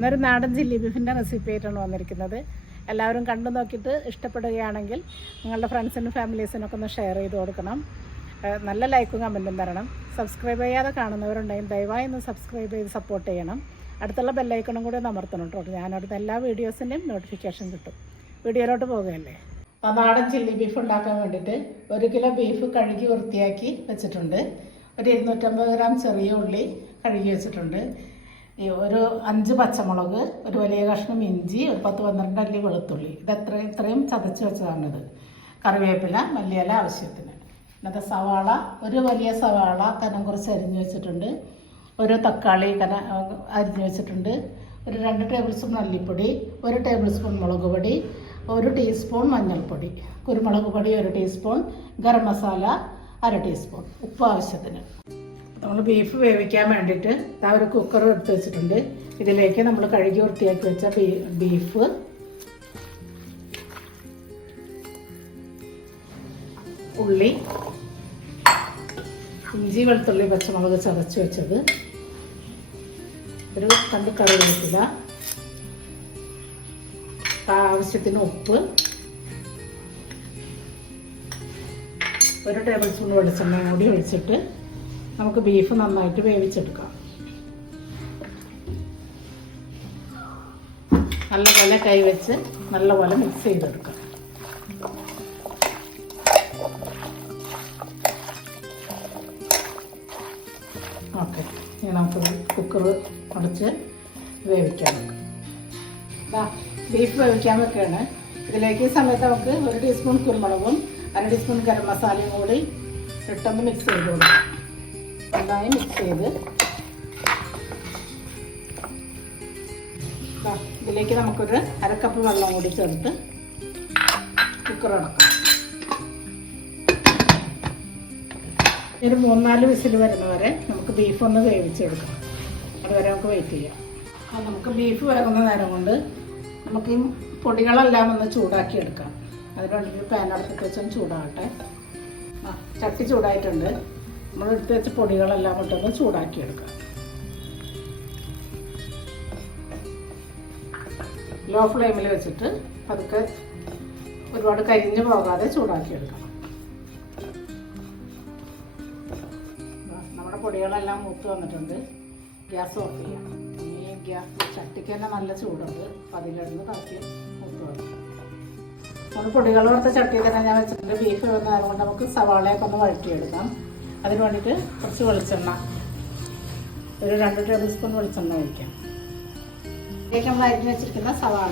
ഇന്നൊരു നാടൻ ചില്ലി ബീഫിൻ്റെ റെസിപ്പി ആയിട്ടാണ് വന്നിരിക്കുന്നത്. എല്ലാവരും കണ്ടു നോക്കിയിട്ട് ഇഷ്ടപ്പെടുകയാണെങ്കിൽ നിങ്ങളുടെ ഫ്രണ്ട്സിനും ഫാമിലീസിനൊക്കെ ഒന്ന് ഷെയർ ചെയ്ത് കൊടുക്കണം. നല്ല ലൈക്കും കമൻറ്റും തരണം. സബ്സ്ക്രൈബ് ചെയ്യാതെ കാണുന്നവരുണ്ടെങ്കിൽ ദയവായി ഒന്ന് സബ്സ്ക്രൈബ് ചെയ്ത് സപ്പോർട്ട് ചെയ്യണം. അടുത്തുള്ള ബെല്ലൈക്കണും കൂടി ഒന്ന് അമർത്തണം കേട്ടോ. ഞാനടുത്ത എല്ലാ വീഡിയോസിൻ്റെയും നോട്ടിഫിക്കേഷൻ കിട്ടും. വീഡിയോയിലോട്ട് പോകുകയല്ലേ. നാടൻ ചില്ലി ബീഫ് ഉണ്ടാക്കാൻ വേണ്ടിയിട്ട് 1 കിലോ ബീഫ് കഴുകി വൃത്തിയാക്കി വെച്ചിട്ടുണ്ട്. ഒരു 250 ഗ്രാം ചെറിയ ഉള്ളി കഴുകി വെച്ചിട്ടുണ്ട്. ഒരു 5 പച്ചമുളക്, ഒരു വലിയ കഷ്ണം ഇഞ്ചി, ഒരു 10-12 അല്ലി വെളുത്തുള്ളി. ഇത്രയും ചതച്ച് വെച്ചതാണിത്. കറിവേപ്പില, മല്ലിയില ആവശ്യത്തിന്. ഇന്നത്തെ സവാള, ഒരു വലിയ സവാള കനം കുറച്ച് അരിഞ്ഞ് വെച്ചിട്ടുണ്ട്. ഒരു തക്കാളി അരിഞ്ഞ് വെച്ചിട്ടുണ്ട്. ഒരു 2 ടേബിൾ സ്പൂൺ മല്ലിപ്പൊടി, 1 ടേബിൾ സ്പൂൺ മുളക് പൊടി, 1 ടീസ്പൂൺ മഞ്ഞൾപ്പൊടി, കുരുമുളക് പൊടി 1 ടീസ്പൂൺ, ഗരം മസാല 1/2 ടീസ്പൂൺ, ഉപ്പ് ആവശ്യത്തിന്. നമ്മൾ ബീഫ് വേവിക്കാൻ വേണ്ടിയിട്ട് ഒരു കുക്കർ എടുത്ത് വെച്ചിട്ടുണ്ട്. ഇതിലേക്ക് നമ്മൾ കഴുകി വൃത്തിയാക്കി വെച്ച ബീഫ്, ഉള്ളി, ഇഞ്ചി, വെളുത്തുള്ളി, പച്ചമുളക് ചതച്ച് വെച്ചത്, ഒരു 2 കറിവേപ്പില, ആവശ്യത്തിന് ഉപ്പ്, 1 ടേബിൾ സ്പൂൺ വെളിച്ചെണ്ണ കൂടി ഒഴിച്ചിട്ട് നമുക്ക് ബീഫ് നന്നായിട്ട് വേവിച്ചെടുക്കാം. നല്ലപോലെ കൈവച്ച് നല്ലപോലെ മിക്സ് ചെയ്തെടുക്കാം. ഓക്കെ, ഇനി നമുക്ക് കുക്കർ അടച്ച് വേവിക്കാൻ വെക്കാം. ബീഫ് വേവിക്കാൻ വെക്കുകയാണ്. ഇതിലേക്ക് ഈ സമയത്ത് നമുക്ക് 1 ടീസ്പൂൺ കുരുമുളകും 1/2 ടീസ്പൂൺ ഗരം മസാലയും കൂടി ഇട്ടൊന്ന് മിക്സ് ചെയ്ത് കൊടുക്കാം. നന്നായി മിക്സ് ചെയ്ത് ഇതിലേക്ക് നമുക്കൊരു 1/2 കപ്പ് വെള്ളം കൂടി ചേർത്ത് കുക്കർ അടക്കാം. ഒരു 3-4 വിസിൽ വരുന്നവരെ നമുക്ക് ബീഫ് ഒന്ന് വേവിച്ചെടുക്കാം. അതുവരെ നമുക്ക് വെയിറ്റ് ചെയ്യാം. നമുക്ക് ബീഫ് വേകുന്ന നേരം കൊണ്ട് നമുക്ക് ഈ പൊടികളെല്ലാം ഒന്ന് ചൂടാക്കി എടുക്കാം. അതിന് വേണ്ടിയിട്ട് പാൻ അടുപ്പിട്ട് വെച്ചൊന്ന് ചൂടാകട്ടെ. ചട്ടി ചൂടായിട്ടുണ്ട്. നമ്മൾ എടുത്ത് വെച്ച പൊടികളെല്ലാം കൊണ്ടൊന്ന് ചൂടാക്കിയെടുക്കാം. ലോ ഫ്ലെയിമിൽ വെച്ചിട്ട് അതൊക്കെ ഒരുപാട് കരിഞ്ഞു പോകാതെ ചൂടാക്കിയെടുക്കണം. നമ്മുടെ പൊടികളെല്ലാം മൂത്ത് വന്നിട്ടുണ്ട്. ഗ്യാസ് ഓഫ് ചെയ്യാം. ഈ ചട്ടിക്ക് തന്നെ നല്ല ചൂടുണ്ട്. അപ്പം അതിലിടുന്ന് കാക്കി മൂത്ത് വന്നു. നമ്മൾ പൊടികൾ കൊടുത്ത ചട്ടിയിൽ തന്നെ ഞാൻ വെച്ചിട്ടുണ്ട്. ബീഫ് വന്നതുകൊണ്ട് കൊണ്ട് നമുക്ക് സവാളയൊക്കെ ഒന്ന് വഴറ്റിയെടുക്കാം. അതിന് വേണ്ടിയിട്ട് കുറച്ച് വെളിച്ചെണ്ണ, ഒരു 2 ടേബിൾ സ്പൂൺ വെളിച്ചെണ്ണ ഒഴിക്കാം. ഇതിലേക്ക് നമ്മൾ അരിഞ്ഞ് വെച്ചിരിക്കുന്ന സവാള,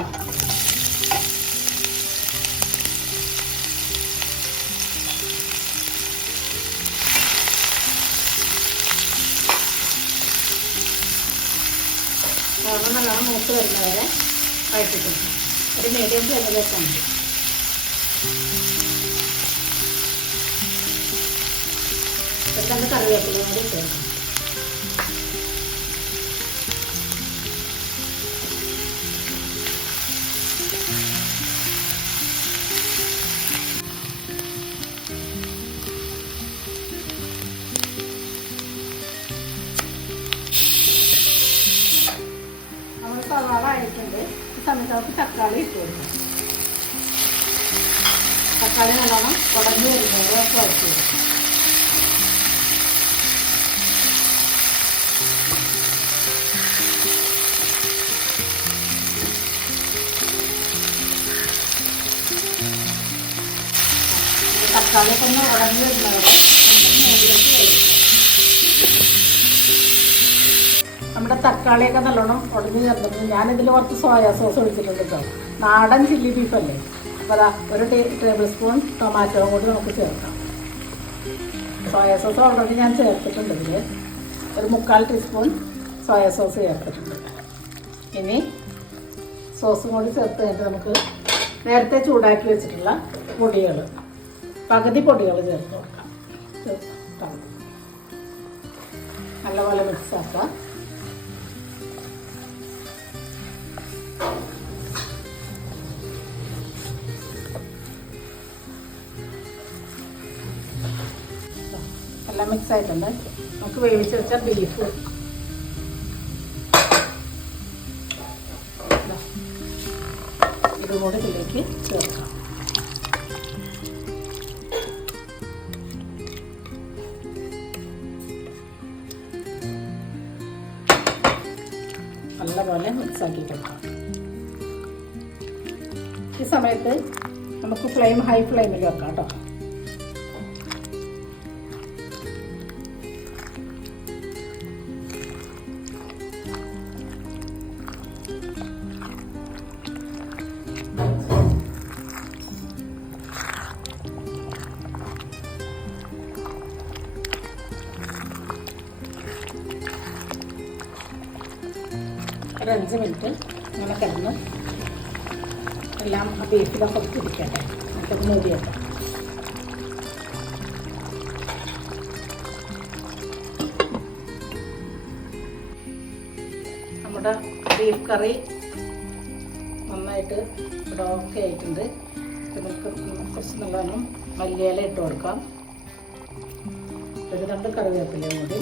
സവാള നല്ലോണം മൂത്ത് വരുന്നവരെ വഴറ്റി കൊടുക്കാം. ഒരു മീഡിയം ഫ്ലെയിമിൽ വെച്ചാൽ മതി. പെട്ടെന്ന് കറിവേപ്പില കൂടി ചേർക്കാം. നമ്മൾ സവാള ആയിട്ടുണ്ട്. ഈ സമയത്ത് നമുക്ക് തക്കാളി ഇട്ട് കൊടുക്കാം. തക്കാളി നല്ലോണം ഉടഞ്ഞു വരുന്നത് വഴറ്റി കൊടുക്കാം. തക്കാളിയൊക്കെ ഒന്ന് ഉടഞ്ഞു വരുന്നവരെ നമ്മുടെ തക്കാളിയൊക്കെ നല്ലോണം ഉടഞ്ഞു ചേർന്നത്. ഞാനിതിൽ കുറച്ച് സോയാ സോസ് ഒഴിച്ചിട്ടുണ്ട് കേട്ടോ. നാടൻ ചില്ലി ബീഫല്ലേ. അപ്പോൾ അതാ 1 ടേബിൾ സ്പൂൺ ടൊമാറ്റോ കൂടി നമുക്ക് ചേർക്കാം. സോയാ സോസ് ഓൾറെഡി ഞാൻ ചേർത്തിട്ടുണ്ട്. ഇതിൽ ഒരു 3/4 ടീസ്പൂൺ സോയാ സോസ് ചേർത്തിട്ടുണ്ട്. ഇനി സോസും കൂടി ചേർത്ത് കഴിഞ്ഞിട്ട് നമുക്ക് നേരത്തെ ചൂടാക്കി വെച്ചിട്ടുള്ള പൊടികൾ, പകുതി പൊടികൾ ചേർത്ത് കൊടുക്കാം. നല്ലപോലെ മിക്സ് ആക്കാം. എല്ലാം മിക്സ് ആയിട്ടുണ്ട്. നമുക്ക് വേവിച്ച് വെച്ച ബീഫ് ഇതും കൂടെ ഇതിലേക്ക് ചേർക്കാം. നല്ലപോലെ മിക്സാക്കി കൊടുക്കാം. ഈ സമയത്ത് നമുക്ക് ഫ്ലെയിം ഹൈ ഫ്ലെയിമിൽ വെക്കാം കേട്ടോ. ഒരു 5 മിനിറ്റ് ഇങ്ങനെ കിടന്ന് എല്ലാം ആ ബീഫിലൊക്കെ പിടിക്കട്ടെ. നമുക്കത് മൂടി വെക്കാം. നമ്മുടെ ബീഫ് കറി നന്നായിട്ട് ഇവിടെ ഓക്കെ ആയിട്ടുണ്ട്. നമുക്ക് കുറച്ച് നല്ലോണം മല്ലിയില ഇട്ട് കൊടുക്കാം. ഒരു 2 കറിവേപ്പില കൂടി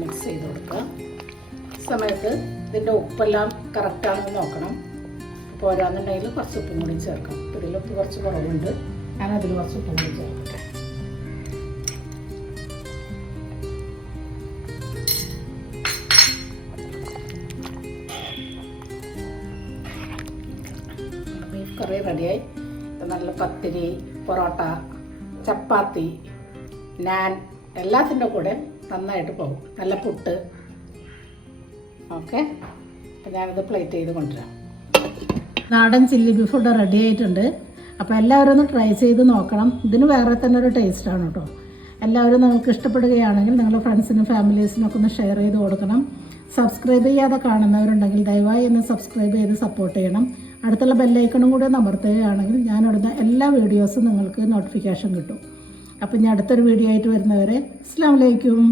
മിക്സ് ചെയ്ത് കൊടുക്കുക. സമയത്ത് ഇതിൻ്റെ ഉപ്പെല്ലാം കറക്റ്റാണെന്ന് നോക്കണം. പോരാന്നുണ്ടെങ്കിൽ കുറച്ച് ഉപ്പും കൂടി ചേർക്കാം. ഇതിൽ ഉപ്പ് കുറച്ച് കുറവുണ്ട്, ഞാനതിൽ കുറച്ച് ഉപ്പും കൂടി ചേർക്കട്ടെ. ബീഫ് കറി റെഡിയായി. നല്ല പത്തിരി, പൊറോട്ട, ചപ്പാത്തി, നാൻ എല്ലാത്തിൻ്റെ കൂടെ നന്നായിട്ട് പോകും. നല്ല പുട്ട്. ഓക്കെ, അപ്പം ഞാനിത് പ്ലേറ്റ് ചെയ്ത് കൊണ്ടുവരാം. നാടൻ ചില്ലി ബീഫ് ഇവിടെ റെഡി ആയിട്ടുണ്ട്. അപ്പോൾ എല്ലാവരും ഒന്ന് ട്രൈ ചെയ്ത് നോക്കണം. ഇതിന് വേറെ തന്നെ ഒരു ടേസ്റ്റാണ് കേട്ടോ. എല്ലാവരും നിങ്ങൾക്ക് ഇഷ്ടപ്പെടുകയാണെങ്കിൽ നിങ്ങളുടെ ഫ്രണ്ട്സിനും ഫാമിലീസിനൊക്കെ ഒന്ന് ഷെയർ ചെയ്ത് കൊടുക്കണം. സബ്സ്ക്രൈബ് ചെയ്യാതെ കാണുന്നവരുണ്ടെങ്കിൽ ദയവായി ഒന്ന് സബ്സ്ക്രൈബ് ചെയ്ത് സപ്പോർട്ട് ചെയ്യണം. അടുത്തുള്ള ബെല്ലൈക്കണും കൂടി അമർത്തുകയാണെങ്കിൽ ഞാനിടുന്ന എല്ലാ വീഡിയോസും നിങ്ങൾക്ക് നോട്ടിഫിക്കേഷൻ കിട്ടും. അപ്പം ഞാൻ അടുത്തൊരു വീഡിയോ ആയിട്ട് വരുന്നവരെ അസ്സലാമു അലൈക്കും.